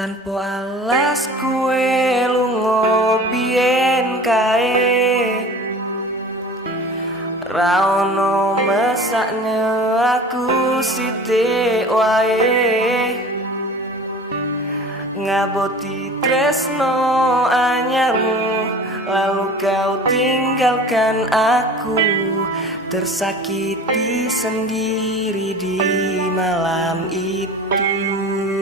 Tanpa alas kue lunga biyen kae, ra ono mesakne aku sithik wae. Ngaboti tresno anyarmu, lalu kau tinggalkan aku, tersakiti sendiri di malam itu.